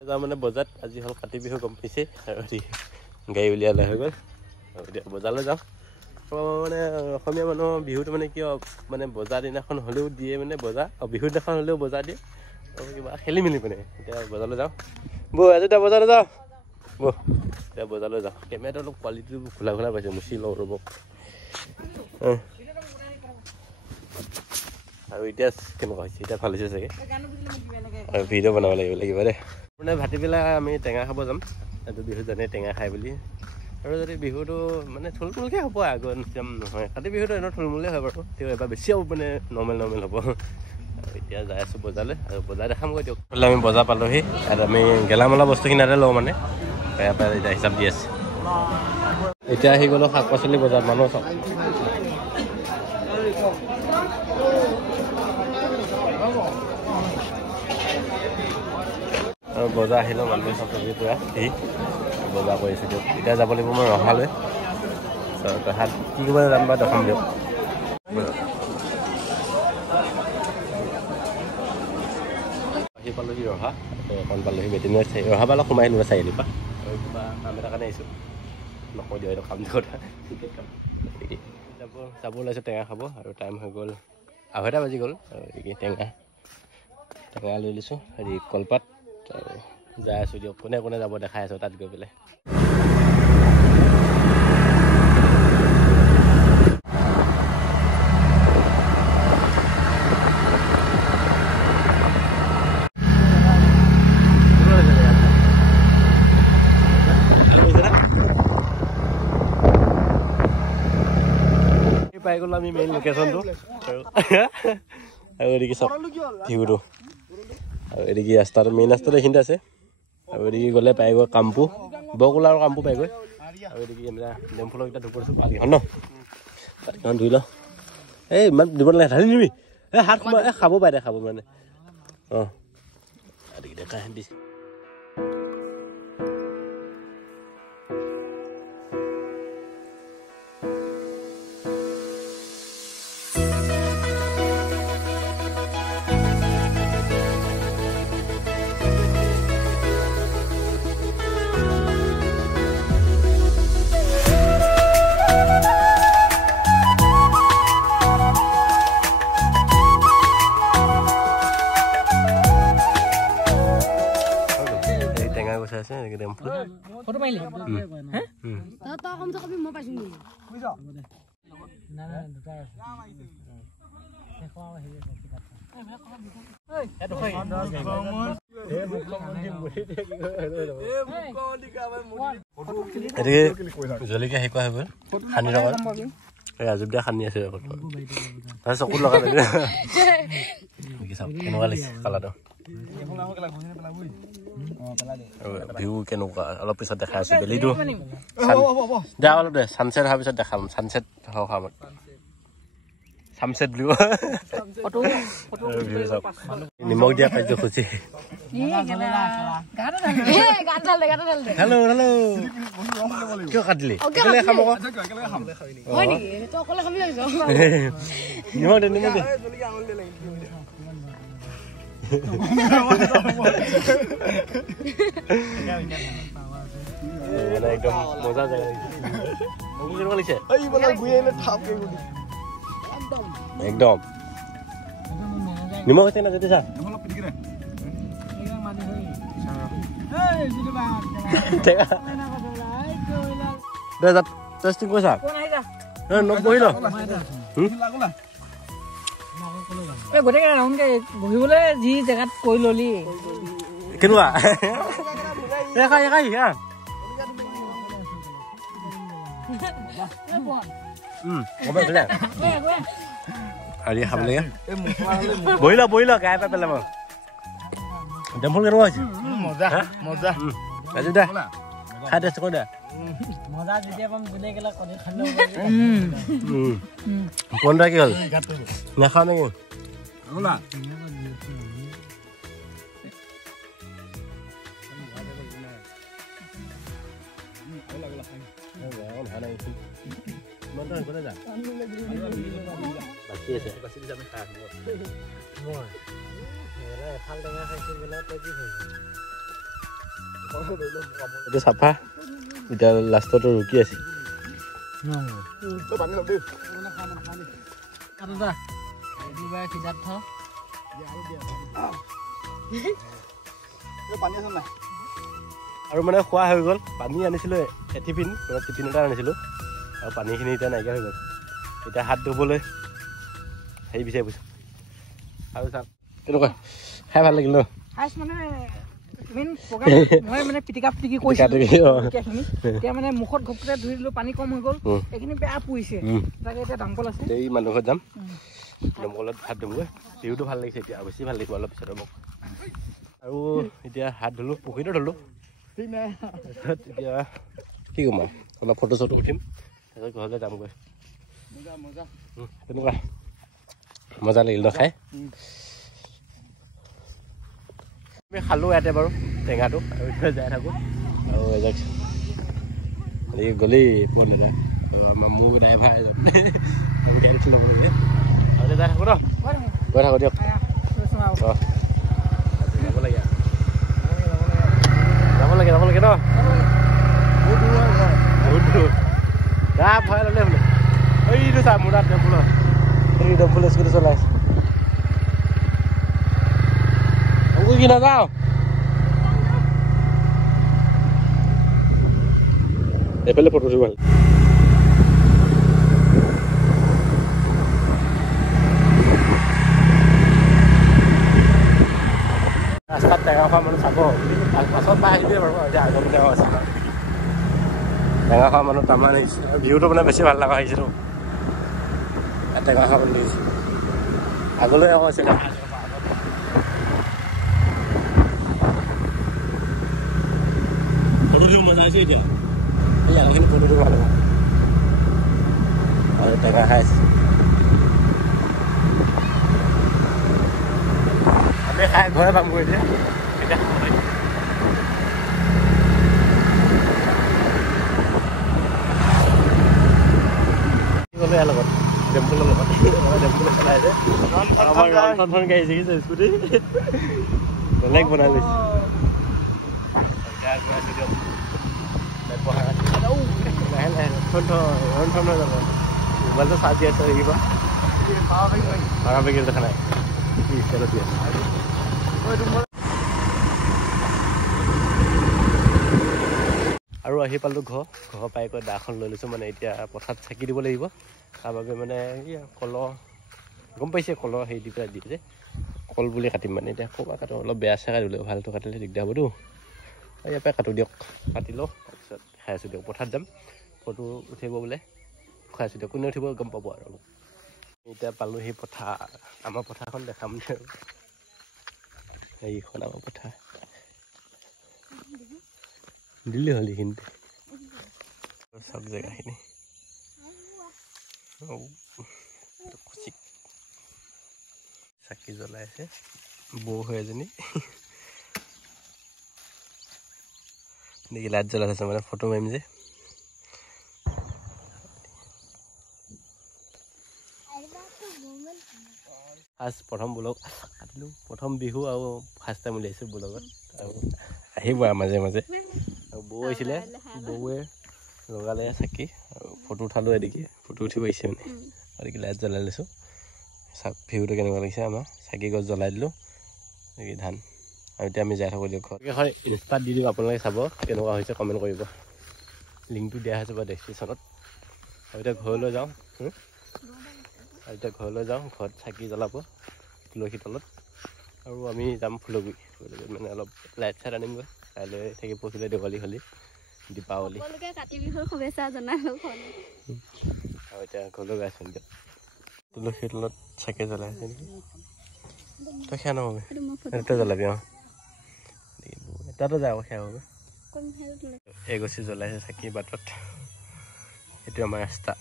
যাওঁ মানে বজাৰত আজি হ'ল কাতি বিহু গম পাইছে আৰু গাড়ী উলিয়ালে হৈ গ'ল আৰু এতিয়া বজাৰলৈ যাওঁ মানে অসমীয়া মানুহৰ বিহুটো মানে কিয় মানে বজাৰ দিনাখন হ'লেও দিয়ে মানে বজাৰ আৰু বিহুৰ দিনাখন হ'লেও বজাৰ দিয়ে আৰু কিবা খেলি মেলি মানে এতিয়া বজাৰলৈ যাওঁ আজি এতিয়া বজাৰলৈ যাওঁ এতিয়া বজাৰলৈ যাওঁ কেমেৰাটো অলপ কোৱালিটিটো খোলা পাইছে মুচি লওঁ ৰ'ব আৰু এতিয়া কেনেকুৱা হৈছে এতিয়া ভাল হৈছে চাগে আৰু ভিডিঅ' বনাব লাগিব দেই মানে ভাটিবেলা আমি টেঙা খাব যাম এইটো বিহু জানে টেঙা খাই বুলি আৰু যদি বিহুটো মানে থুলমূলকৈ হ'ব আগৰ নিচিনা নহয় কাতি বিহুটো এনেও থুলমূলেই হয় বাৰু তেওঁ এবাৰ বেছি মানে নৰ্মেল হ'ব আৰু এতিয়া যাই আছোঁ বজাৰলৈ আৰু বজাৰ দেখামগৈ দিয়ক আমি বজাৰ পালোঁহি আৰু আমি গেলামালা বস্তুখিনি ইয়াতে লওঁ মানে এতিয়া হিচাপ দি আছে এতিয়া আহি গ'লোঁ শাক পাচলি বজাৰ মানুহ চাওক আৰু বজাৰ আহিলোঁ মানুহে চব চব্জিৰ পৰা আহি বজাৰ কৰিছোঁ দিয়ক এতিয়া যাব লাগিব মই ৰহালৈ হাত কি কৰিব যাম বা দেখাম দিয়ক আহি পালোঁহি ৰহা এখন পালোঁহি বেটেৰীত ৰহা পালে সোমাই আহিলোঁ চাৰিআলিৰ পৰা আৰু কিবা কাম এটা কাৰণে আহিছোঁ নকওঁ দিয়ক এইটো কাম কথা ক্ৰিকেট কাম যাব ওলাইছোঁ টেঙা খাব আৰু টাইম হৈ গ'ল 2:30 বাজি গ'ল আৰু টেঙা লৈ লৈছোঁ হেৰি কলপাত আৰু যাই আছোঁ দিয়ক কোনে কোনে যাব দেখাই আছোঁ তাত গৈ পেলাই পাই গ'লো আমি মেইন লোকেশ্যনটো আৰু এদিকে চব ভিউটো আৰু এদিকে ৰাস্তাটো মেইন ৰাস্তাটো এইখিনিতে আছে আৰু এদিকে গ'লে পাইগৈ কাম্পু বৰকোলা আৰু কাম্পু পাইগৈ আৰু এদিকে ডেমফুলৰ কেইটা ধুপৰিছোঁ পাতিখন ন পাতিখন ধুই লওঁ এই ইমান দিব নালাগে ঢালি নিবি এই হাত সোমাই খাব পাই দে খাব মানে অঁ এদিকে দেখাই দিছে ফটো মাৰিলি হে তা কম তো কবি মই পাইছো নি বুঝছো না না দুটা আছে দেখো হেৰি আছে ঐ এটো কই এ মুখ্যমন্ত্ৰী বহি দিয়ে কি কৰে এ মুখ্যমন্ত্রী কাবে ফটো এতে জলিকা হেকো হবে খানি লগা এই আজব দিয়া খানি আছে ফটো তাৰ চকুত লগা লাগে কি সব কেনেকুৱা লাগিছে কালাটো ভিউ কেনেকুৱা অলপ পিছত দেখাই আছো বেলিটো যা অলপ দে ছানছেট হোৱাৰ পিছত দেখাম ছানছেট হোৱা সময়ত ছানছেট ব্লু নিমখ দিয়া কাৰ্যসূচী হেল্ল' হেল্ল' কিয় কাটিলি খাম নিমখ দে নিমখ দে একদম মজা জায়গা একদম নিমখ হৈছে না যদি চা টেষ্টিং কৰিছা বহি ল গোটেই ৰাউণ্ডকে বহিবলৈ যি জেগাত কৈ ললি কেনেকুৱা বহি ল গাই পাই পেলাম ডেমফুল কেনেকুৱা হৈছে মজা ৰাজু দা খাই টেষ্ট কৰি দে মজা যেতিয়া পাম গোটেই গেলা কণী খালো কোনটা কি হ'ল নাখাওঁ নেকি এফাল টেঙা খাইছিল বোলে তই কি খাইছিল এইটো চাফা এতিয়া লাষ্টতো ৰুকি আছে আৰু মানে খোৱা হৈ গ'ল পানী আনিছিলোঁ টিফিন টিফিন এটা আনিছিলোঁ আৰু পানীখিনি এতিয়া নাইকিয়া হৈ গ'ল এতিয়া হাত ধুবলৈ হেৰি বিচাৰি ফুৰিছোঁ আৰু চাওক কেনেকুৱা খাই ভাল লাগিল ন মুখত ঘপকে ধুই দিলো পানী কম হৈ গ'ল এইখিনি বেয়া পুৰিছে তাকে এতিয়া দামকল আছে এই মানুহ ঘৰত যাম দমকলত ভাত ধুমগৈ ভিউটো ভাল লাগিছে এতিয়া বেছি ভাল লাগিব অলপ পিছত মোক আৰু এতিয়া হাত ধুলোঁ পুখুৰীতো ধুলোঁ তাৰপিছত এতিয়া কি ক'ম আৰু অলপ ফটো চটো উঠিম তাৰপিছত ঘৰলৈ যামগৈ তেনেকুৱা মজা লাগিল ন খাই আমি খালোঁ ইয়াতে বাৰু টেঙাটো আৰু এতিয়া যাই থাকোঁ আৰু এজাক গ'লেই পোৱা দাদা আমাৰ মোৰ ড্ৰাইভাৰ এজন গাড়ী ল'বলৈ আৰু যাই থাকোঁ ন গৈ থাকোঁ দিয়ক অঁ যাব লাগে যাব লাগে ন বহুত দূৰ যা ভয় ল'লে বোলে এইটো চা মোৰ তাত ডেম্পুলৰ এই ডেম্পুল স্কুটি চলাই আছে কি নাযাওঁ এইফালে ফটো উঠিব ভাল ৰাস্তাত টেঙা খোৱা মানুহ চাব পাছত পাই আহিবি বাৰু এতিয়া আগত টেঙা আছে টেঙা খোৱা মানুহ তামান আহিছে আৰু ভিউটো মানে বেছি ভাল লগা আহিছেতো টেঙা খোৱা মানুহ দেখিছে আগলৈ আকৌ আছিলে ফটো দিব মজা আছে এতিয়া এই আগখিনি ফটো দিব ভাল হ'ব আৰু টেঙা খাই আছে আমি খাই ঘৰে পামগৈ এতিয়া এতিয়া কি ক'লো ইয়াৰ লগত ডেম্পুলৰ লগত ডেম্পুলে চলাই আছে আমাৰ ৰন্ধন গাড়ী শিকিছে স্কুটি বেলেগ বনাই লৈছে লাহে লাহে ৰন্ধন হৈ যাব মোবাইলটো চাৰ্জ দিয়া থৈ আহিবা ভাড়া পেকেট দেখা নাই আৰু আহি পালোঁ ঘৰ পাই গৈ দাখন লৈ লৈছোঁ মানে এতিয়া পথাৰত চাকি দিব লাগিব তাৰ বাবে মানে কলৰ গম পাইছে কলৰ হেৰি দি পেলাই দিয়ে যে কল বুলি কাটিম মানে এতিয়া ক'ৰপৰা কাটো অলপ বেয়া চেকা দিলে ভালটো কাটিলে দিগদাৰ হ'বতো ইয়াৰ পৰাই কাটো দিয়ক কাটি লওঁ তাৰপিছত খাই আছোঁ দিয়ক পথাৰত যাম ফটো উঠিব বোলে খাই আছোঁ দিয়ক কোনে উঠিব গম পাব আৰু অলপ এতিয়া পালোঁ সেই পথাৰ আমাৰ পথাৰখন দেখাম আৰু এইখন আমাৰ পথাৰ দিলে হ'ল এইখিনিতে চব জেগাখিনি চাকি জ্বলাই আছে বৌ হৈ এজনী দেখি লাইট জ্বলাই আছে মানে ফটো মাৰিম যে ফাৰ্ষ্ট প্ৰথম ব্লগ কাটিলোঁ প্ৰথম বিহু আৰু ফাৰ্ষ্ট টাইম উলিয়াইছোঁ ব্লগত আৰু আহিব আৰু মাজে মাজে আৰু বৌ আহিছিলে বৌৱে লগালে চাকি আৰু ফটো উঠালোঁ এদিকে ফটো উঠিব আহিছে মানে গতিকে লাইট জ্বলাই লৈছোঁ চাওক ভিউটো কেনেকুৱা লাগিছে আমাৰ চাকি গছ জ্বলাই দিলোঁ এই ধান আৰু এতিয়া আমি যাই থাকোঁ দিয়ক ঘৰত হয় ইনষ্টাত দি দিম আপোনালোকে চাব কেনেকুৱা হৈছে কমেণ্ট কৰিব লিংকটো দিয়া হৈছে বাৰু ডেছক্ৰিপশ্যনত আৰু এতিয়া ঘৰলৈ যাওঁ ঘৰত চাকি জ্বলাব তুলসী তলত আৰু আমি যাম ফুলগুৰি মানে অলপ লাইট চাইট আনিমগৈ কাইলৈ থাকি পৰহিলৈ দেৱালী হ'লি দীপাৱলী কাতি বিহুৰ শুভেচ্ছা জনালোঁ আৰু এতিয়া ঘৰলৈ গৈ আছোঁ দিয়ক তুলসী তলত চাকি জ্বলাই আছে নেকি তই সেয়া নহ'বি এটা জ্বলাবি অঁ এটাতো যাওঁ সেয়া হ'ব এগছি জ্বলাইছে চাকি বাটত এইটো আমাৰ ৰাস্তা